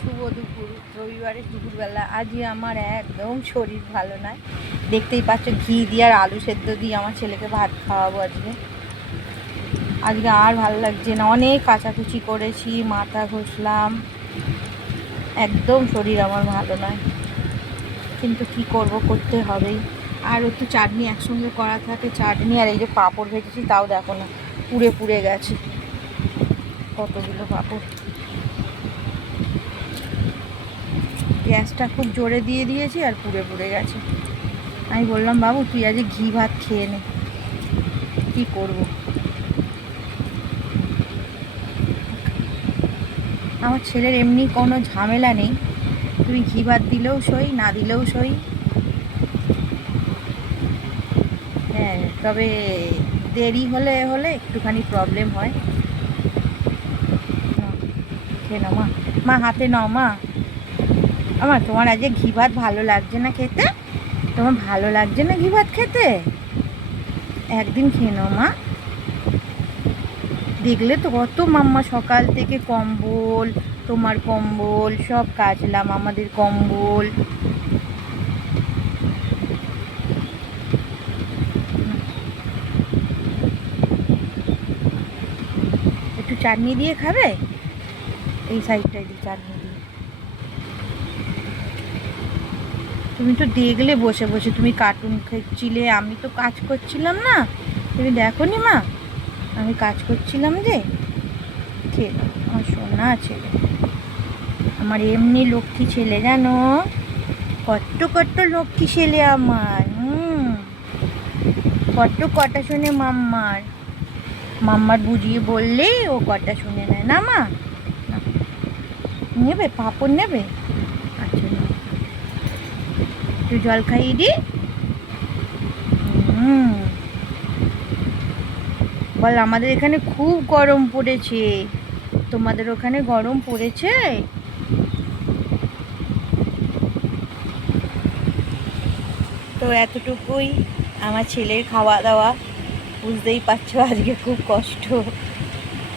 শুভ দুপুর, রবিবারের দুপুরবেলা। আজকে আমার একদম শরীর ভালো নয়, দেখতেই পাচ্ছ। ঘি দিয়ে আর আলু সেদ্ধ দিয়ে আমার ছেলেকে ভাত খাওয়াবো আজকে। আজকে আর ভালো লাগছে না, অনেক কাচাকুচি করেছি, মাথা ঘষলাম, একদম শরীর আমার ভালো নয়, কিন্তু কি করব, করতে হবেই। আর একটু চাটনি একসঙ্গে করা থাকে, চাটনি আর এই যে পাঁপড় ভেজেছি, তাও দেখো না পুড়ে পুড়ে গেছে কতগুলো পাঁপড়। গ্যাসটা খুব জোরে দিয়ে দিয়েছি আর পুড়ে পুড়ে গেছে। আমি বললাম বাবু তুই আজ ঘি ভাত খেয়ে নে, কী করবো। আমার ছেলের এমনি কোনো ঝামেলা নেই, তুমি ঘি ভাত দিলেও সই, না দিলেও সই। হ্যাঁ, তবে দেরি হলে হলে একটুখানি প্রবলেম হয়। খেয়ে নাও মা, মা হাতে নাও মা। আমার তোমার আজকে ঘি ভাত ভালো লাগছে না খেতে? তোমার ভালো লাগছে না ঘি ভাত খেতে? একদিন খেয়ে নাও মা। দেখলে তো কত মাম্মা সকাল থেকে কম্বল, তোমার কম্বল সব কাচলাম, আমাদের কম্বল। একটু চাটনি দিয়ে খাবে? এই সাইডটায় দিই চাটনি দিয়ে। তুমি তো দেখলে বসে বসে, তুমি কার্টুন খেয়েছিলে, আমি তো কাজ করছিলাম না। তুমি দেখো নি মা, আমি কাজ করছিলাম যে। খেয়ে নাও, আমার সোনা ছেলে, আমার এমনি লক্ষ্মী ছেলে জানো, কত কত লক্ষ্মী ছেলে আমার। কত কথা শুনে মাম্মার, মাম্মার বুঝিয়ে বললেই ও কথা শুনে নেয় না মা। না। নেবে পাঁপড় নেবে? আচ্ছা না, একটু জল খাইয়ে দি। বল আমাদের এখানে খুব গরম পড়েছে, তোমাদের ওখানে গরম পড়েছে? তো এতটুকুই আমার ছেলের খাওয়া দাওয়া, বুঝতেই পারছো আজকে খুব কষ্ট।